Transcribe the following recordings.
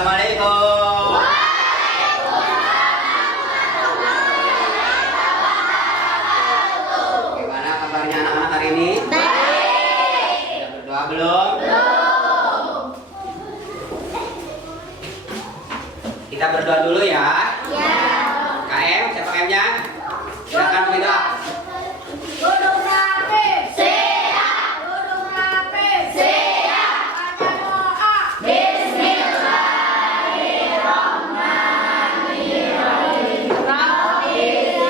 Assalamualaikum. Gimana kabarnya anak-anak hari ini? Baik. Sudah berdoa belum? Belum. Kita berdoa dulu ya. Ya. KM, siapa KM-nya? Silakan berdoa. Gunung Rapi sehat, Gunung Rapi sehat. Baca doa. Bismillahirrahmanirrahim.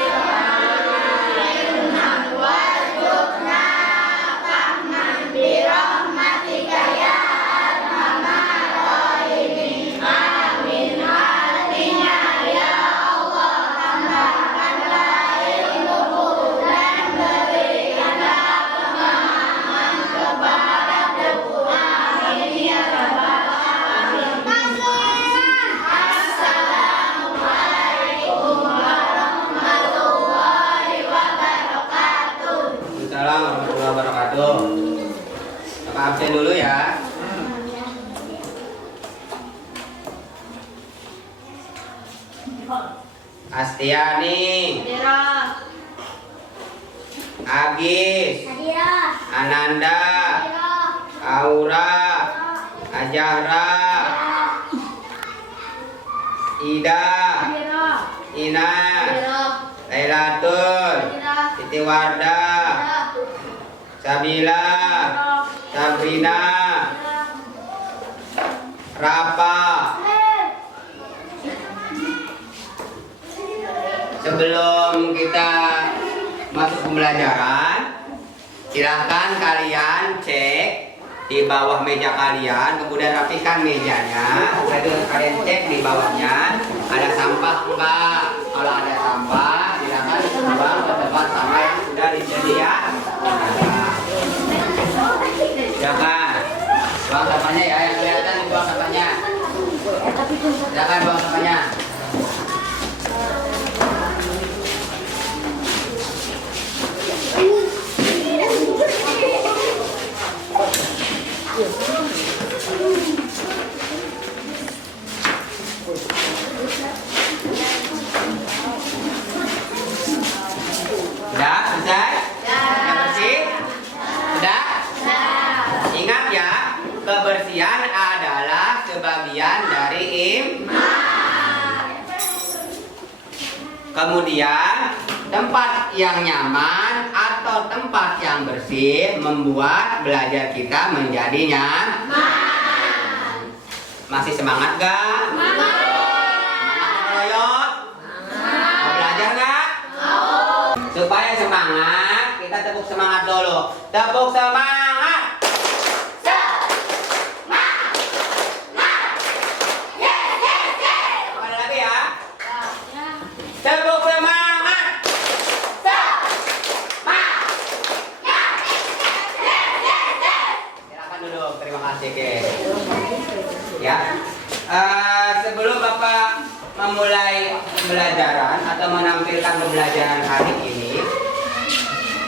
Rabbirhamhum warzuqna fahman birahmatika ya arhamar rahimin. Amin. Artinya ya Allah, tambahkanlah ilmuku dan berikanlah pemahaman kepadaku. Amin ya rabbal alamin. Assalamualaikum warahmatullahi wabarakatuh. Waalaikumsalam warahmatullahi wabarakatuh. Bapak absen dulu ya. Astiani, Agis, Ananda, Aura, Ajahra, Ida, Ina, Lailatul, Siti Warda, Sabila, Sabrina, Rafa. Sebelum kita masuk pembelajaran, silahkan kalian cek di bawah meja kalian, kemudian rapikan mejanya. Lalu kalian cek di bawahnya ada sampah enggak. Kalau ada sampah, silahkan buang ke tempat sampah yang sudah disediakan. Silakan buang sampahnya ya, yang kelihatan buang sampahnya. Silakan buang sampahnya. Sudah selesai? Sudah bersih? Sudah? Ingat ya, kebersihan adalah sebagian dari iman. Kemudian tempat yang nyaman atau tempat yang bersih membuat belajar kita menjadi nyaman. Masih semangat gak? Semangat keroyok? Mau belajar gak? Supaya semangat, kita tepuk semangat dulu. Tepuk semangat. Ada lagi ya? Tepuk semangat. Silakan duduk. Terima kasih, Ke. Ya. Sebelum Bapak memulai pembelajaran atau menampilkan pembelajaran hari ini,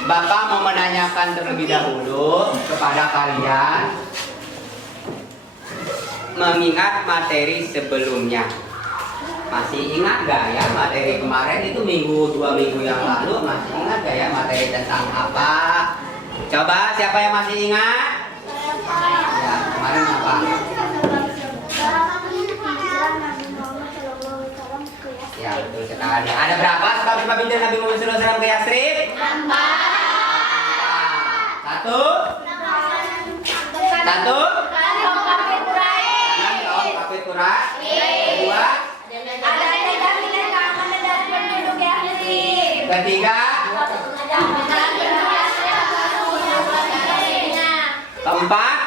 Bapak mau menanyakan terlebih dahulu kepada kalian, mengingat materi sebelumnya. Masih ingat gak ya materi kemarin itu dua minggu yang lalu? Masih ingat gak ya materi tentang apa? Coba siapa yang masih ingat? Ya, kemarin apa? Ya, betul sekali. Ada berapa sebab bincang Nabi Muhammad SAW ke Yastrib? 4. Satu. Kedua. Ketiga. Keempat.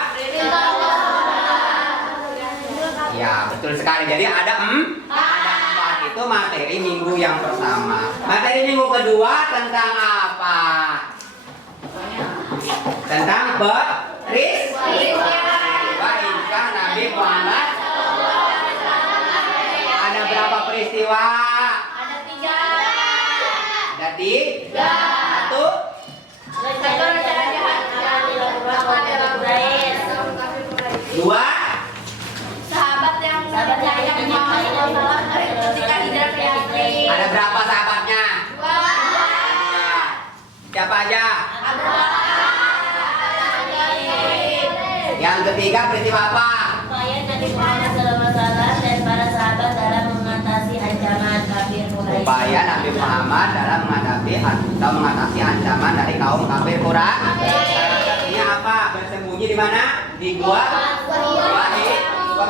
Ya, betul sekali. Jadi ada empat itu materi minggu yang pertama. Materi minggu kedua tentang apa? Tentang peristiwa Nabi Muhammad. Ada berapa peristiwa? Ada 3. Ada 3. Satu. Dua. Sahabat yang Sahabat yang menyampaikan salam ketika Hijrah ke Yatsrib. Ada berapa sahabatnya? Siapa aja? Yang ketiga peristiwa apa? Upaya Nabi Muhammad SAW dan para sahabat dalam mengatasi ancaman kafir Quraisy. Upaya Nabi Muhammad dalam mengatasi ancaman dari kaum kafir Quraisy. Artinya apa? Bersembunyi di mana? Di gua. Gua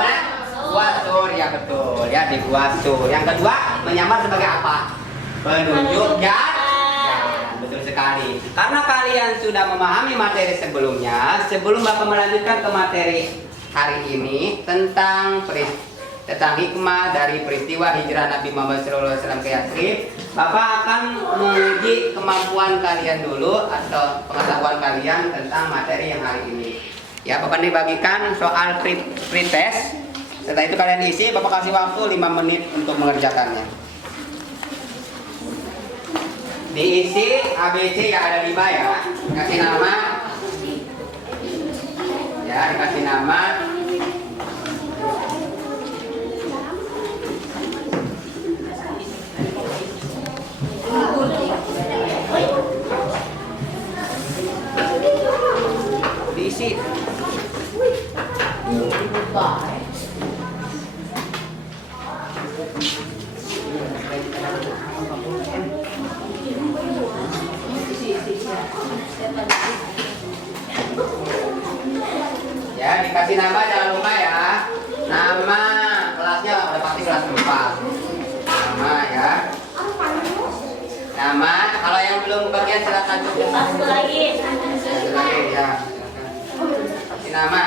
mana? Gua Sur, ya betul. Ya di gua Sur. Yang kedua, menyamar sebagai apa? Penunjuk jalan. Betul sekali. Karena kalian sudah memahami materi sebelumnya, sebelum Bapak melanjutkan ke materi hari ini tentang hikmah dari peristiwa hijrah Nabi Muhammad SAW ke Yatsrib, Bapak akan menguji kemampuan kalian dulu atau pengetahuan kalian tentang materi yang hari ini. Ya, Bapak dibagikan soal pretest. Setelah itu kalian isi, Bapak kasih waktu 5 menit untuk mengerjakannya. Diisi ABC ya, ada 5 ya. Kasih nama. Ya, dikasih nama. Diisi. Ya, dikasih nama, jangan lupa ya. Nama kelasnya udah pasti kelas 4. Nama ya. Nama, kalau yang belum bagian silakan tulis. Satu lagi. Satu lagi ya. Silakan. Kasih nama.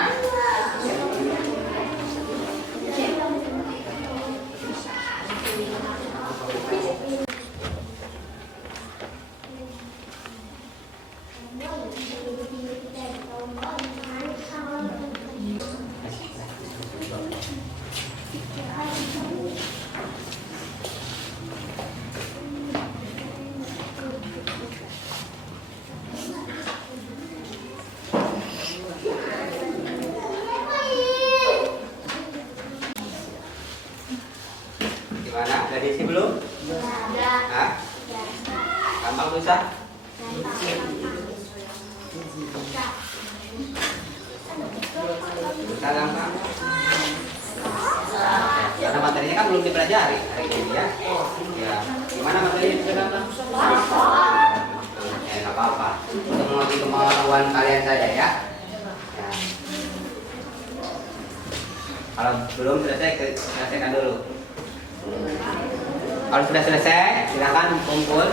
Gimana? Udah diisi belum? Hah? Gampang susah? Susah gampang? Karena materinya kan belum dipelajari hari ini ya. Ya. Gimana materinya bisa gampang? Ya, nggak apa-apa. Untuk menguji kemampuan kalian saja ya. Ya. Kalau belum selesai, selesaikan dulu. Kalau sudah selesai, silakan kumpul.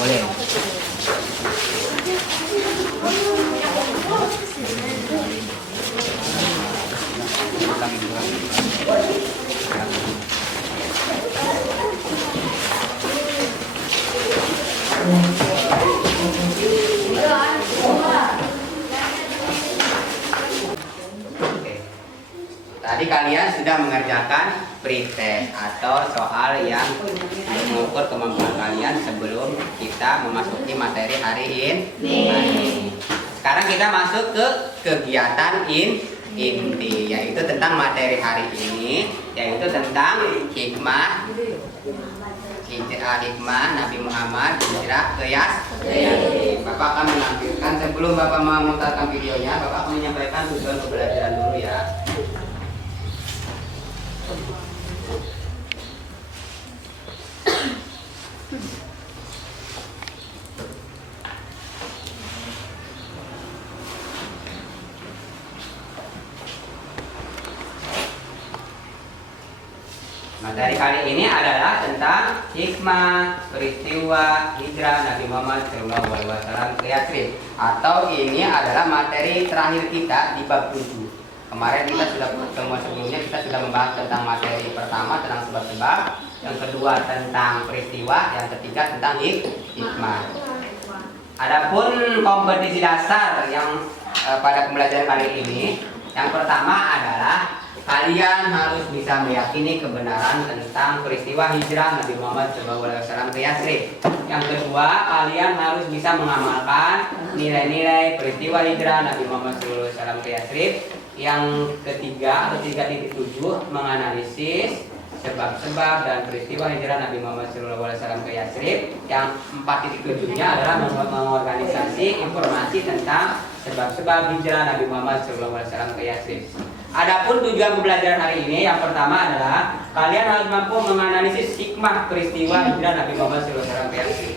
Boleh. Tadi kalian sudah mengerjakan pretest atau soal yang mengukur kemampuan kalian sebelum kita memasuki materi hari ini. Sekarang kita masuk ke kegiatan inti, yaitu tentang materi hari ini, yaitu tentang hikmah Nabi Muhammad hijrah ke Yatsrib. Bapak akan menampilkan, sebelum Bapak memutarkan videonya, Bapak akan menyampaikan tujuan pembelajaran dulu ya. Materi kali ini adalah tentang hikmah peristiwa hijrah Nabi Muhammad SAW ke Yatsrib. Atau ini adalah materi terakhir kita di bab 7. Kemarin kita sudah pertemuan sebelumnya kita sudah membahas tentang materi pertama tentang sebab-sebab, yang kedua tentang peristiwa, yang ketiga tentang hikmah. Adapun kompetisi dasar yang pada pembelajaran kali ini, yang pertama adalah kalian harus bisa meyakini kebenaran tentang peristiwa hijrah Nabi Muhammad SAW ke Yatsrib. Yang kedua, kalian harus bisa mengamalkan nilai-nilai peristiwa hijrah Nabi Muhammad SAW ke Yatsrib. Yang ketiga atau 3.7, menganalisis sebab-sebab dan peristiwa hijrah Nabi Muhammad SAW ke Yatsrib. Yang 4.7-nya adalah mengorganisasi informasi tentang sebab-sebab hijrah Nabi Muhammad SAW ke Yatsrib. Adapun tujuan pembelajaran hari ini, yang pertama adalah kalian harus mampu menganalisis hikmah peristiwa hijrah Nabi Muhammad SAW ke Yatsrib.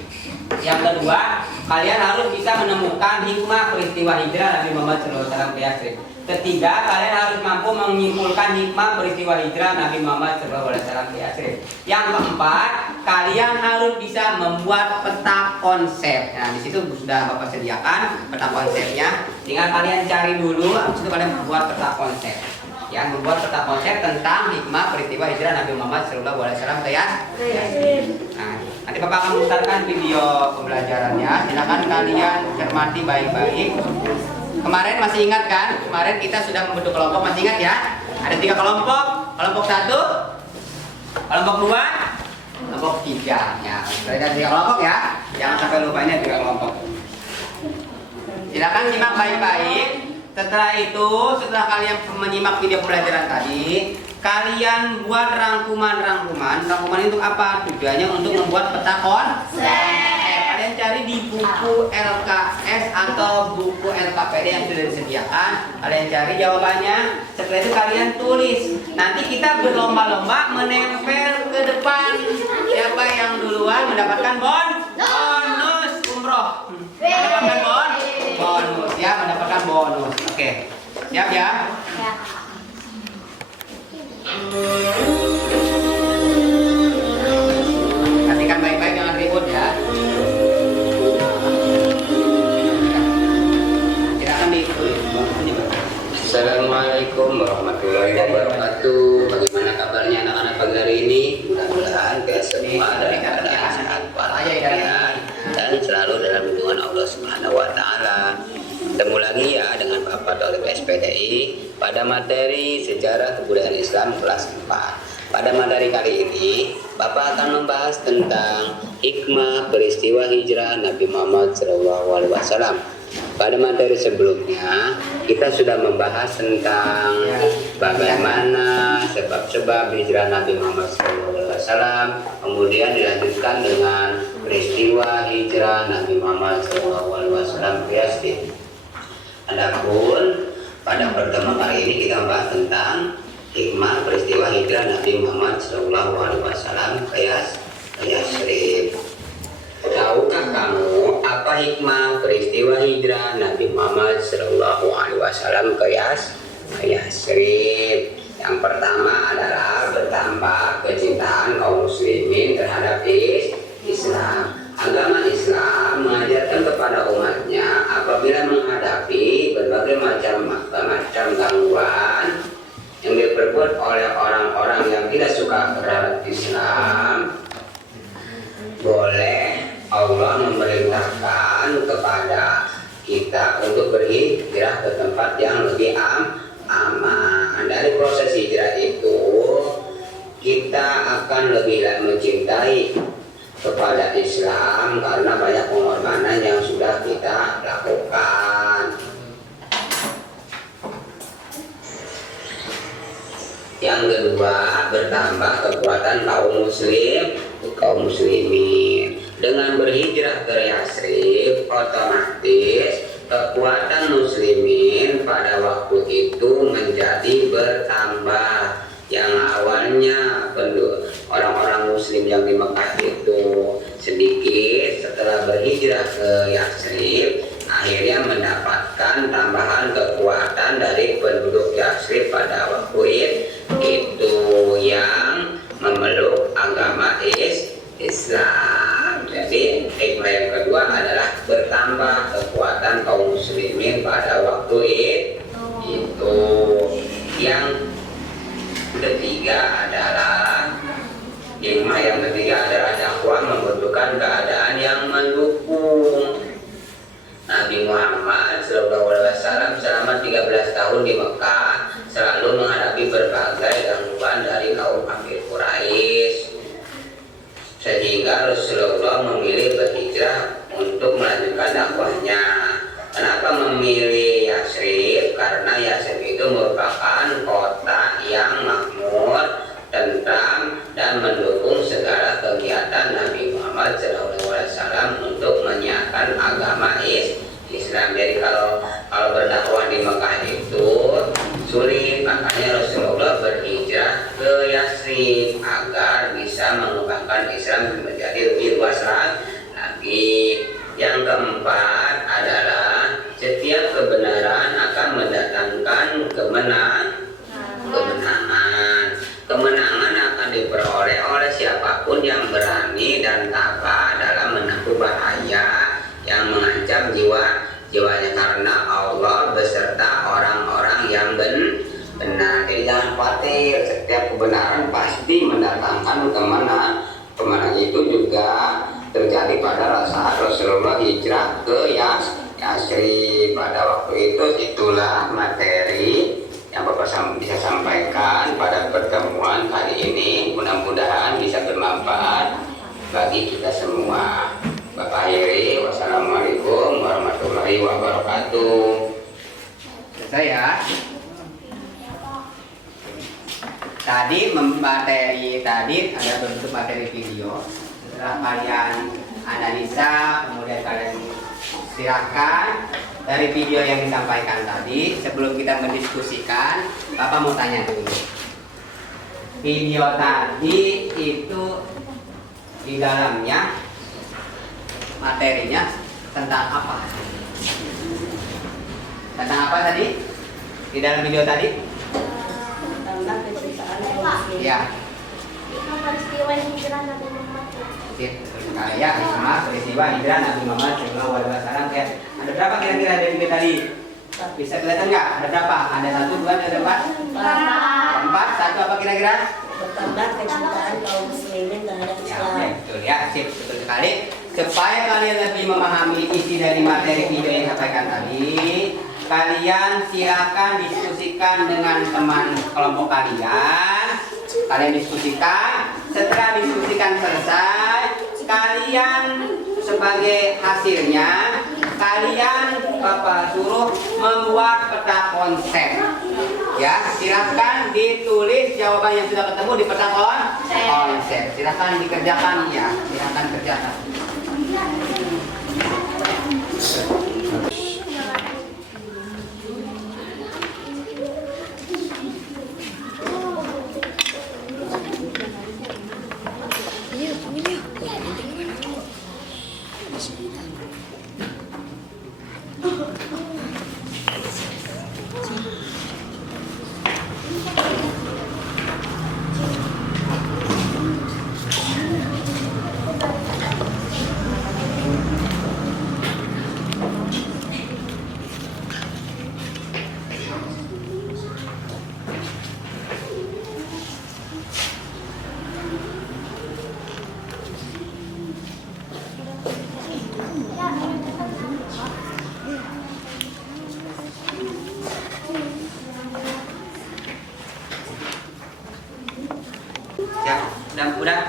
Yang kedua, kalian harus bisa menemukan hikmah peristiwa hijrah Nabi Muhammad SAW ke Yatsrib. Ketiga, kalian harus mampu menyimpulkan hikmah peristiwa hijrah Nabi Muhammad SAW ke Yatsrib. Yang keempat, kalian harus bisa membuat peta konsep. Nah, di situ sudah Bapak sediakan peta konsepnya. Tinggal kalian cari dulu, habis itu kalian membuat peta konsep. Ya, membuat peta konsep tentang hikmah peristiwa hijrah Nabi Muhammad SAW ke Yatsrib. Nah, nanti Bapak akan memutarkan video pembelajarannya. Silakan kalian cermati baik-baik. Kemarin masih ingat kan? Kemarin kita sudah membentuk kelompok, masih ingat ya? Ada 3 kelompok. Kelompok 1, kelompok 2, kelompok 3. Ya, ada 3 kelompok ya. Jangan sampai lupa ini 3 kelompok. Silakan simak baik-baik. Setelah itu, setelah kalian menyimak video pembelajaran tadi, kalian buat rangkuman. Rangkuman itu apa? Tujuannya untuk membuat peta konsep. Kalian cari di buku LKS atau buku LKPD yang sudah disediakan. Kalian cari jawabannya. Setelah itu kalian tulis. Nanti kita berlomba-lomba menempel ke depan. Siapa yang duluan mendapatkan bonus umroh. Mendapatkan bonus ya, mendapatkan bonus. Oke. Siap ya? Perhatikan baik-baik, jangan ribut ya. Assalamualaikum warahmatullahi wabarakatuh. Bagaimana kabarnya anak-anak pagi hari ini? Mudah-mudahan kita semua dalam keadaan sehat walafiat dan selalu dalam lindungan Allah Subhanahu wa taala. Ketemu lagi ya dengan Bapak Thalib SPDI pada materi Sejarah Kebudayaan Islam kelas 4. Pada materi kali ini Bapak akan membahas tentang hikmah peristiwa hijrah Nabi Muhammad SAW. Pada materi sebelumnya kita sudah membahas tentang bagaimana sebab-sebab hijrah Nabi Muhammad SAW, kemudian dilanjutkan dengan peristiwa hijrah Nabi Muhammad SAW ke Yatsrib. Adapun pada pertemuan kali ini kita membahas tentang hikmah peristiwa hijrah Nabi Muhammad SAW ke Yatsrib. Tahukah kamu apa hikmah peristiwa hijrah Nabi Muhammad SAW ke Yatsrib? Yang pertama adalah bertambah kecintaan kaum muslimin terhadap Islam. Agama Islam mengajarkan kepada umatnya apabila menghadapi berbagai macam gangguan yang diperbuat oleh orang-orang yang tidak suka terhadap Islam, boleh Allah memerintahkan kepada kita untuk berhijrah ke tempat yang lebih aman. Dari proses hijrah itu kita akan lebih mencintai kepada Islam karena banyak pengorbanan yang sudah kita lakukan. Yang kedua, bertambah kekuatan kaum muslimin. Dengan berhijrah ke Yatsrib, otomatis kekuatan muslimin pada waktu itu menjadi bertambah. Yang awalnya orang-orang muslim yang di Mekah itu sedikit, setelah berhijrah ke Yatsrib akhirnya mendapatkan tambahan kekuatan dari penduduk Yatsrib pada waktu itu yang memeluk agama Islam. Jadi hikmah yang kedua adalah bertambah kekuatan kaum muslimin pada waktu itu. Yang ketiga adalah dakwah membutuhkan keadaan yang mendukung. Nabi Muhammad SAW selama 13 tahun di Mekah selalu menghadapi berbagai agama Islam. Jadi kalau berdakwah di Mekah itu sulit, makanya Rasulullah berhijrah ke Yatsrib agar bisa mengembangkan Islam menjadi lebih luas lagi. Yang keempat adalah setiap kebenaran akan mendatangkan kemenangan. Kemenangan akan diperoleh oleh siapapun yang berani dan tabah dalam menempuh bahaya yang mengancam jiwanya, karena Allah beserta orang-orang yang benar. Jadi jangan khawatir, setiap kebenaran pasti mendatangkan kemenangan. Kemenangan itu juga terjadi pada saat Rasulullah hijrah ke Yatsrib. Pada waktu itu, itulah materi yang Bapak bisa sampaikan pada pertemuan kali ini. Mudah-mudahan bisa bermanfaat bagi kita semua. Bapak akhiri, wassalamualaikum warahmatullahi wabarakatuh. Selesai ya. Tadi materi tadi ada bentuk materi video. Setelah kalian analisa, kemudian kalian silakan dari video yang disampaikan tadi. Sebelum kita mendiskusikan, Bapak mau tanya dulu. Video tadi itu di dalamnya materinya tentang apa? Tentang apa tadi? Di dalam video tadi? Tentang kecintaan kaum muslimin. Ya. Peristiwa hijrah Nabi Muhammad. Betul sekali ya, peristiwa hijrah Nabi Muhammad SAW. Ya. Ada berapa kira-kira dari video tadi? Bisa kelihatan nggak? Ada berapa? Ada 1, 2, ada 4? 4. 1 apa kira-kira? Bertambah kecintaan kaum muslimin terhadap Islam. Ya, betul ya, sip, betul sekali. Supaya kalian lebih memahami isi dari materi video yang disampaikan tadi, kalian silakan diskusikan dengan teman kelompok kalian. Kalian diskusikan. Setelah diskusikan selesai, kalian sebagai hasilnya, kalian Bapak suruh membuat peta konsep. Ya, silakan ditulis jawaban yang sudah ketemu di peta konsep. Silakan dikerjakan ya, silakan kerjakan.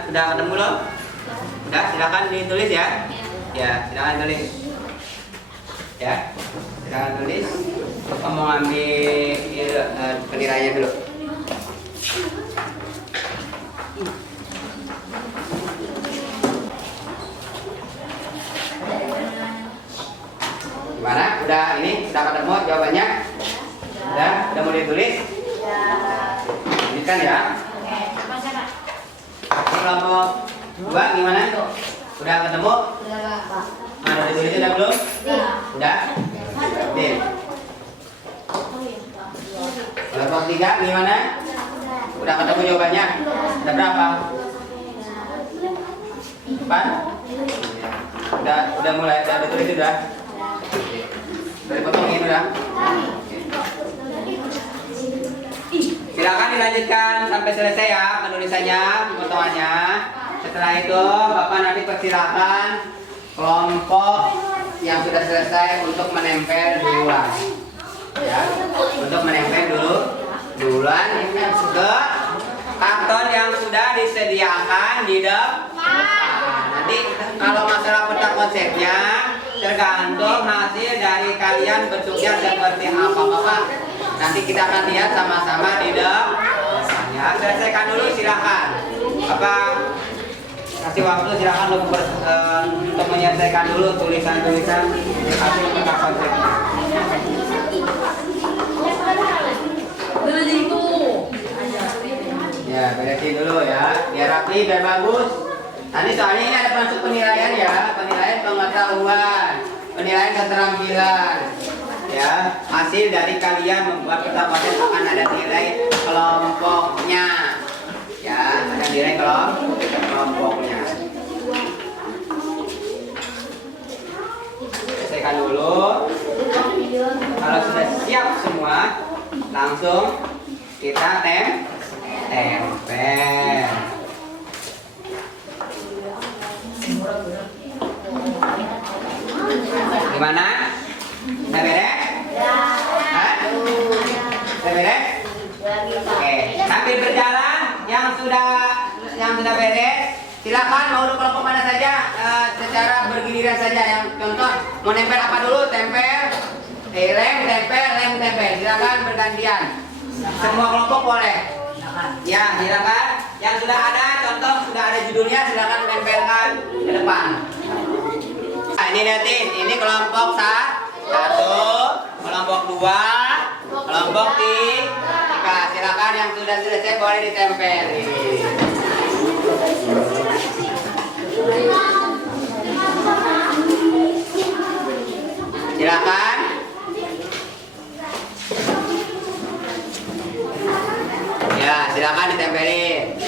Udah ketemu belum? Udah, silakan ditulis ya. Ya, silakan tulis. Ya, silakan tulis. Bapak mau ambil penilaiannya dulu. Gimana? Udah ini? Udah ketemu jawabannya? Udah mau ditulis? Ini kan ya? Kelompok 2 gimana? Udah ketemu? Udah ditulis udah belum? Udah? Oke. Kelompok 3 gimana? Udah ketemu jawabannya? Ada berapa? 4? Udah mulai, udah ditulis udah? Udah dipotongin udah? Silakan dilanjutkan sampai selesai ya penulisannya, potongannya. Setelah itu Bapak nanti persilakan kelompok yang sudah selesai untuk menempel duluan. Ya, untuk menempel duluan ke karton yang sudah disediakan di depan. Nanti kalau masalah peta konsepnya tergantung hasil dari kalian bentuknya seperti apa Bapak. Nanti kita akan lihat sama-sama di depannya. Selesaikan dulu silahkan. Bapak kasih waktu, silakan untuk menyelesaikan dulu tulisan-tulisan hasil percakapan ceknya. Ya, beresin dulu ya, biar rapi, biar bagus. Nanti soalnya ini ada masuk penilaian ya, penilaian pengetahuan, penilaian keterampilan. Ya, hasil dari kalian membuat percakapan akan ada nilai kelompoknya. Ya, ada nilai kelompoknya. Selesaikan dulu. Kalau sudah siap semua, langsung kita tempel. Gimana? Udah beres? Hah? Udah beres? Oke, sambil berjalan yang sudah beres, silakan mau kelompok mana saja secara bergiliran saja. Yang contoh mau nempel apa dulu? Tempel, lem, tempel. Silakan bergantian. Semua kelompok boleh. Ya, silakan. Yang sudah ada contoh sudah ada judulnya, silakan tempelkan ke depan. Nah, ini lihatin, ini kelompok 1, kelompok 2, kelompok 3. Silakan yang sudah selesai boleh ditempel. Silakan. Ya, silakan ditempelin.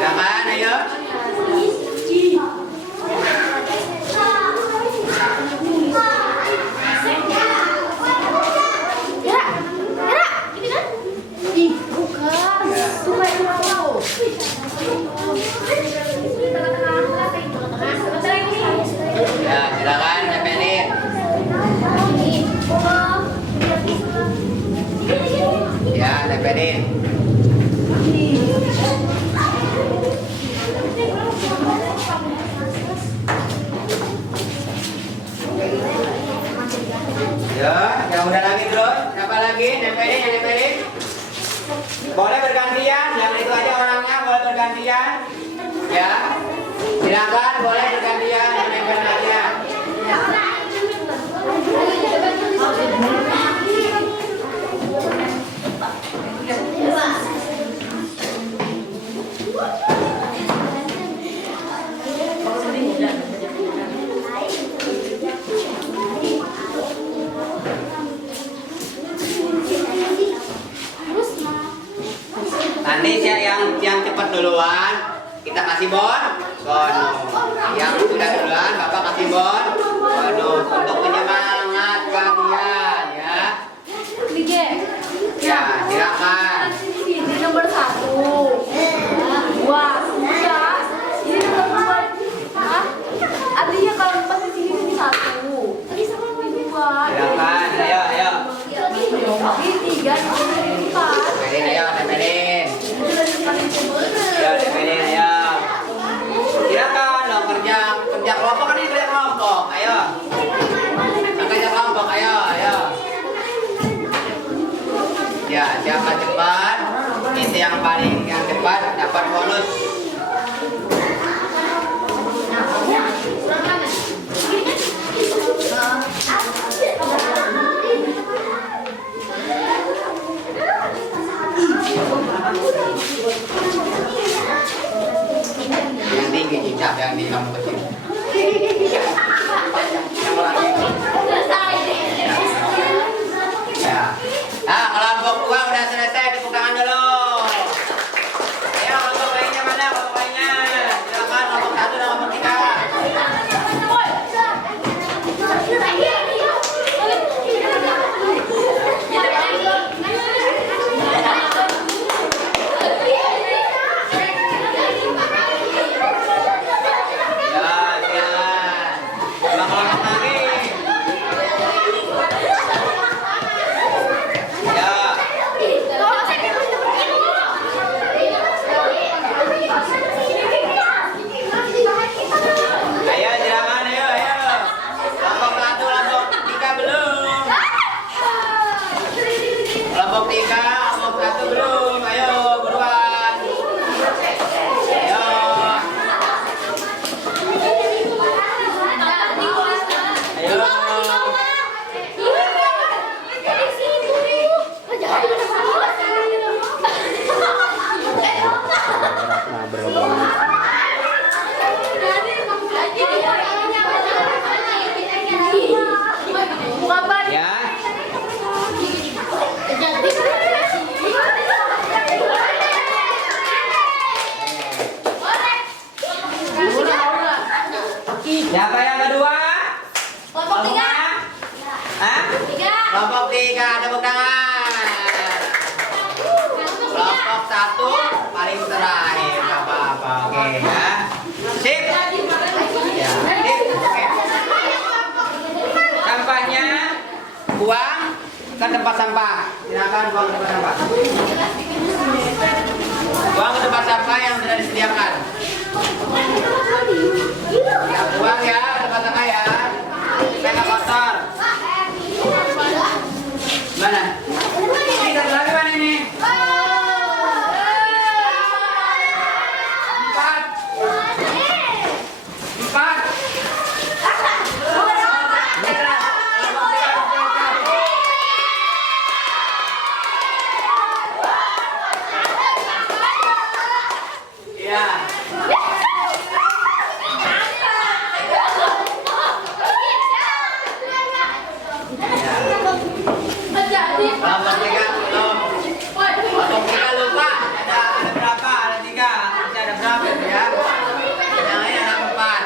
Silakan, ayo. Ya, silakan tempelin. Ya, tempelin. Ya, yang udah lagi terus. Siapa lagi? Nempelin. Boleh bergantian, yang itu aja orangnya boleh bergantian. Ya, silakan boleh bergantian menempel aja. Nanti yang cepat duluan kita kasih bonus. Yang sudah duluan Bapak kasih bonus untuk penyemangat kalian ya. Ya, silakan. Ini nomor 1. 2. Udah. Ini nomor 2. Hah? Artinya kalau pas di sini 1. Ini 2. Silakan, ayo. Ini 3, ini 4. Tempelin, ayo, tempelin. Ya, tempelin, ayo. Silakan dong kerja kelompok, kan ini kerja kelompok. Ayo. Kerja kelompok, ayo. Ya, siapa cepat? Itu yang cepat dapat bonus. Yang tinggi cicak, yang di lampu kecil. Ya. Nah, kelompok 2 udah selesai, tepuk tangan dulu. Ayo, kelompok lainnya mana? Kelompok lainnya. Silakan kelompok 1 dan kelompok 3. Ya, silakan. ke tempat sampah. Silakan buang ke tempat sampah. Buang ke tempat sampah yang sudah disediakan. Ya, buang ya ke tempat sampah ya. Supaya nggak kotor. Mana? Ini satu lagi mana ini? Empat. Ya. Kelompok tiga belum. Kelompok tiga lupa. Ada berapa? Ada tiga. Masih ada berapa itu ya? Yang lain ada empat.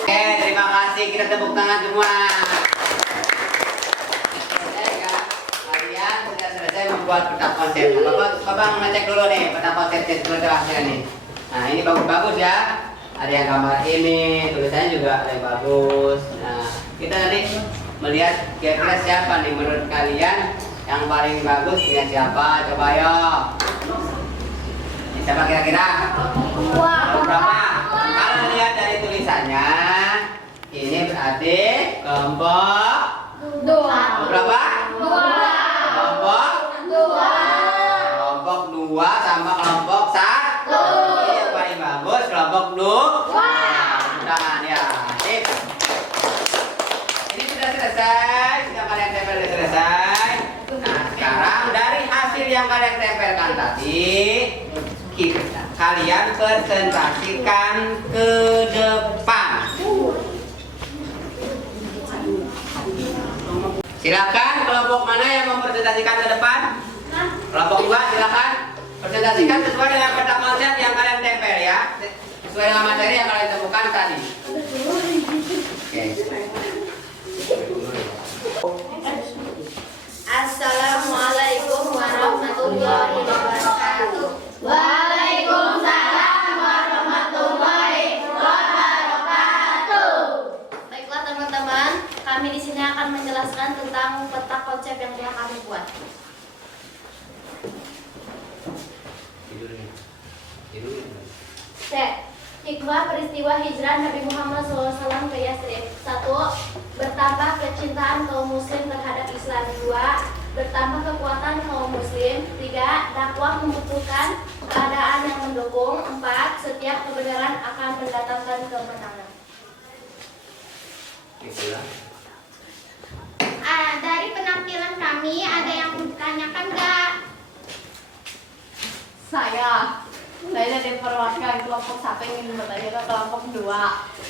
Oke, terima kasih. Kita tepuk tangan semua. Selesai ya? Kalian sudah selesai membuat peta konsep. Bapak mau ngecek dulu nih peta konsepnya seperti hasilnya nih. Nah, ini bagus-bagus ya. Ada yang gambar ini, tulisannya juga ada yang bagus. Nah, kita nanti melihat kira-kira siapa nih menurut kalian yang paling bagus punya siapa? Coba ayo. Siapa kira-kira? Berapa? Kalau lihat dari tulisannya, ini berarti kelompok berapa? Kelompok 2 sama kelompok 1. Ini yang paling bagus kelompok 2. Tangan ya. Sip. Ini sudah selesai. Sudah kalian tempel sudah selesai. Nah, sekarang dari hasil yang kalian tempelkan tadi, kalian presentasikan ke depan. Silakan kelompok mana yang mempresentasikan ke depan? Kelompok 2 silakan presentasikan sesuai dengan peta konsep yang kalian tempel ya. Sesuai dengan materi yang kalian temukan tadi. Oke. Assalamualaikum warahmatullahi wabarakatuh. Waalaikumsalam warahmatullahi wabarakatuh. Baiklah teman-teman, kami di sini akan menjelaskan tentang peta konsep yang telah kami buat. C. Hikmah peristiwa hijrah Nabi Muhammad SAW ke Yathrib. 1. Bertambah kecintaan kaum muslim terhadap Islam. 2. Bertambah kekuatan kaum muslim. 3. Dakwah membutuhkan keadaan yang mendukung. 4. Setiap kebenaran akan mendatangkan kemenangan. Dari penampilan kami ada yang ditanyakan nggak? Saya dari perwakilan kelompok 1 ingin bertanya ke kelompok 2.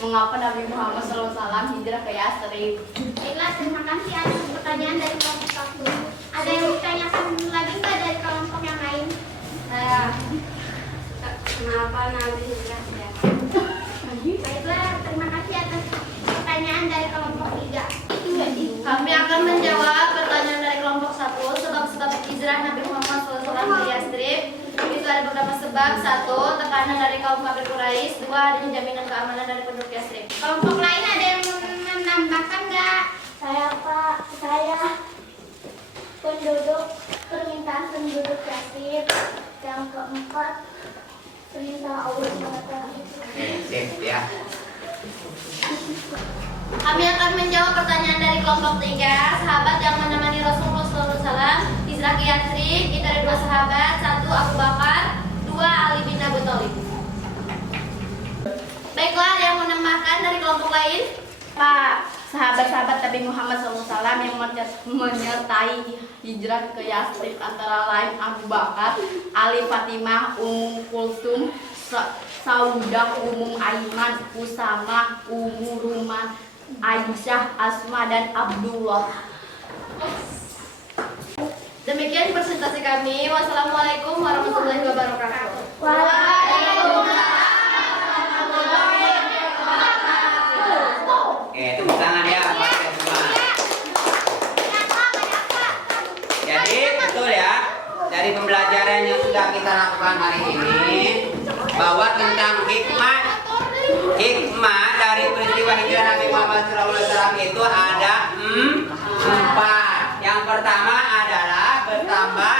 Mengapa Nabi Muhammad SAW hijrah ke Yathrib? Baiklah, terima kasih atas pertanyaan dari kelompok 1. Ada yang ditanyakan lagi nggak dari kelompok yang lain? Saya, kenapa Nabi hijrah ke Yathrib? Baiklah, terima kasih atas pertanyaan dari kelompok 3. Kami akan menjawab pertanyaan dari kelompok 1. Sebab-sebab hijrah Nabi Muhammad SAW ke Yathrib. Itu ada beberapa sebab. 1. Tekanan dari kaum kafir Quraisy. 2. Adanya jaminan keamanan dari penduduk Yathrib. Kelompok lain ada yang menambahkan nggak? Saya permintaan penduduk Yathrib. Yang keempat, perintah Allah SWT. Sip ya. Kami akan menjawab pertanyaan dari kelompok 3. Sahabat yang menemani Rasulullah SAW hijrah ke Yathrib. Itu ada 2 sahabat. 1. Abu Bakar. 2. Ali bin Abi Thalib. Baiklah, ada yang menambahkan dari kelompok lain? Pak, sahabat-sahabat Nabi Muhammad SAW yang menyertai hijrah ke Yathrib antara lain Abu Bakar, Ali, Fatimah, Ummu Kulsum, Saudah, Ummu Aiman, Usamah, Ummu Ruman, Aisyah, Asma, dan Abdullah. Demikian presentasi kami. Wassalamualaikum warahmatullahi wabarakatuh. Oke, tepuk tangan ya buat kita semua. Jadi betul ya, dari pembelajaran yang sudah kita lakukan hari ini, bahwa tentang hikmah dari peristiwa hijrah Nabi Muhammad SAW itu ada 4. Yang pertama adalah bertambah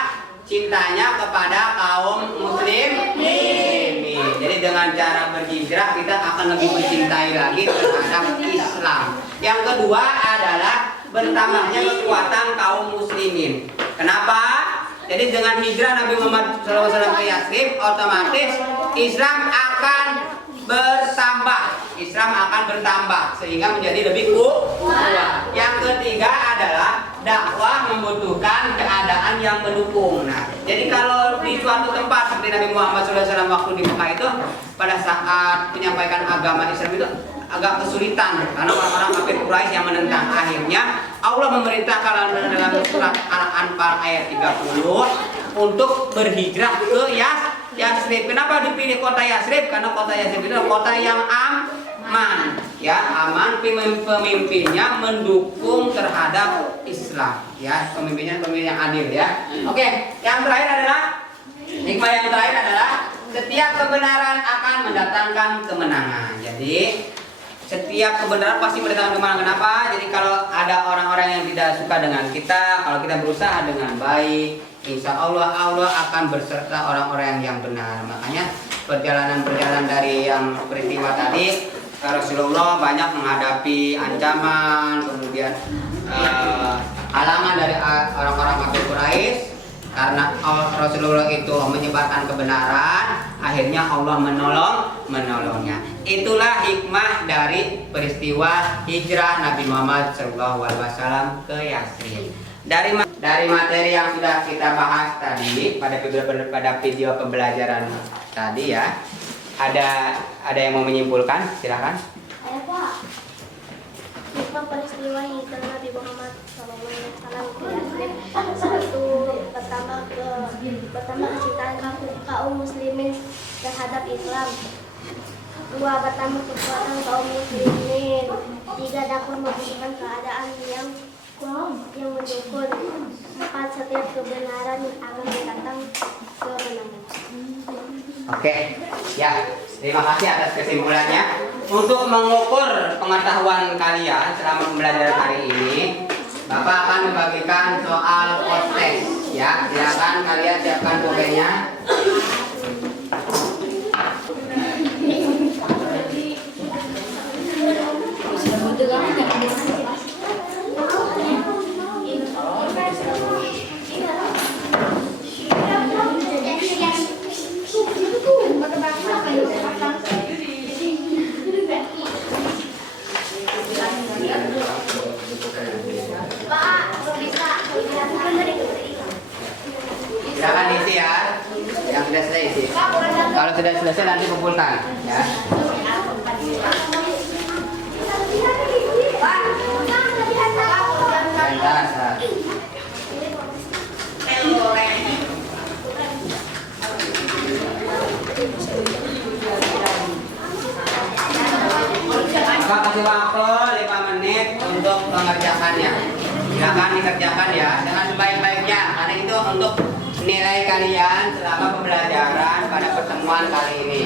cintanya kepada kaum muslimin. Jadi dengan cara berhijrah kita akan lebih mencintai lagi terhadap Islam. Yang kedua adalah bertambahnya kekuatan kaum muslimin. Kenapa? Jadi dengan hijrah Nabi Muhammad SAW ke Yathrib, otomatis Islam akan bertambah. Islam akan bertambah sehingga menjadi lebih kuat. Yang ketiga adalah dakwah membutuhkan keadaan yang mendukung. Nah, jadi kalau di suatu tempat seperti Nabi Muhammad SAW waktu di Mekah itu, pada saat menyampaikan agama Islam itu agak kesulitan karena orang-orang kafir Quraisy yang menentang. Akhirnya Allah memerintahkan dalam surat Al-Anfal ayat 30 untuk berhijrah ke Yathrib. Kenapa dipilih kota Yathrib? Karena kota Yathrib itu kota yang aman, ya, aman. Pemimpinnya mendukung terhadap Islam, ya, pemimpin yang adil, ya. Oke, yang terakhir adalah hikmah yang terakhir adalah setiap kebenaran akan mendatangkan kemenangan. Jadi setiap kebenaran pasti mendatangkan kemenangan. Kenapa? Jadi kalau ada orang-orang yang tidak suka dengan kita, kalau kita berusaha dengan baik, insya Allah akan berserta orang-orang yang benar. Makanya perjalanan dari yang peristiwa tadi, Rasulullah banyak menghadapi ancaman, kemudian halangan dari orang-orang kafir Quraisy. Karena Rasulullah itu menyebarkan kebenaran, akhirnya Allah menolongnya. Itulah hikmah dari peristiwa hijrah Nabi Muhammad SAW ke Yathrib. Dari materi yang sudah kita bahas tadi pada video pembelajaran tadi, ya, ada yang mau menyimpulkan? Silakan. Ayo Pak. Hikmah peristiwa hijrah Nabi Muhammad SAW ke Yathrib. Satu, pertama kecintaan kaum muslimin terhadap Islam. 2, bertambah kekuatan kaum muslimin. 3, dakwah membutuhkan keadaan yang mendukung. 4, setiap kebenaran akan datang kemenangan. Oke, ya, terima kasih atas kesimpulannya. Untuk mengukur pengetahuan kalian selama pembelajaran hari ini, Bapak akan membagikan soal post-test, ya. Silakan kalian siapkan pulpennya. Silakan diisi, ya. Yang sudah selesai isi. Kalau sudah selesai nanti kumpulkan, ya. Sebentar. Bapak kasih waktu 5 menit untuk mengerjakannya. Silakan dikerjakan, ya, dengan sebaik-baiknya, karena itu untuk nilai kalian selama pembelajaran pada pertemuan kali ini.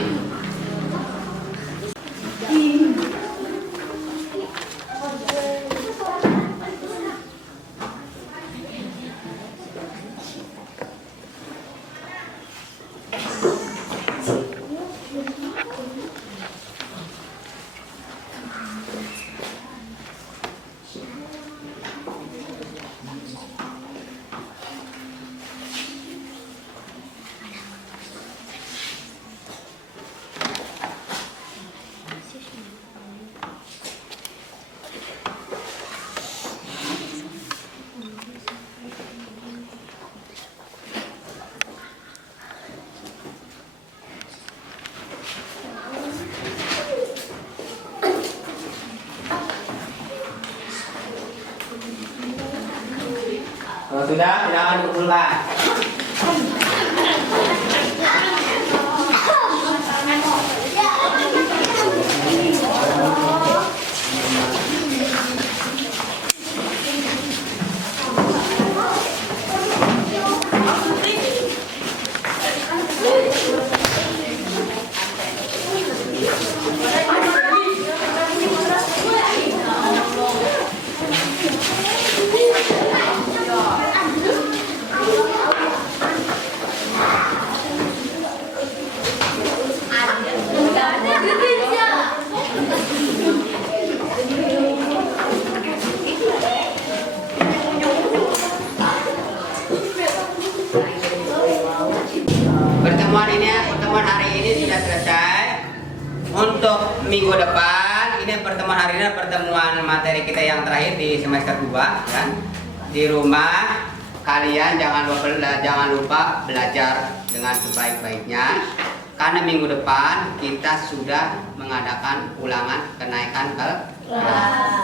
sudah, silakan dikumpulkan. Pertemuan hari ini sudah selesai. Untuk minggu depan, ini pertemuan hari ini pertemuan materi kita yang terakhir di semester 2 kan. Di rumah kalian jangan lupa belajar dengan sebaik-baiknya. Karena minggu depan kita sudah mengadakan ulangan kenaikan kelas.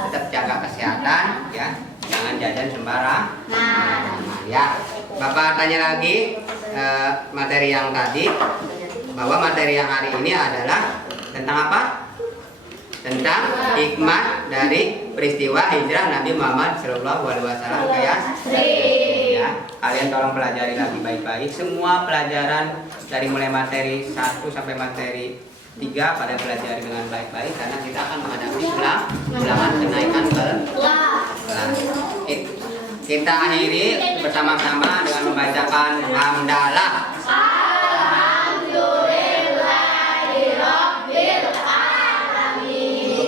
Tetap jaga kesehatan ya. Jangan jajan sembarang. Ya. Bapak tanya lagi materi yang tadi, bahwa materi yang hari ini adalah tentang apa? Tentang hikmah dari peristiwa hijrah Nabi Muhammad SAW ke Yatsrib. Ya, kalian tolong pelajari lagi baik-baik. Semua pelajaran dari mulai materi 1 sampai materi 3 pada pelajari dengan baik-baik karena kita akan menghadapi ulangan kenaikan kelas. Kita akhiri bersama-sama dengan membacakan hamdalah.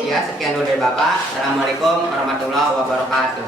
Ya, sekian dulu dari Bapak. Assalamualaikum warahmatullahi wabarakatuh.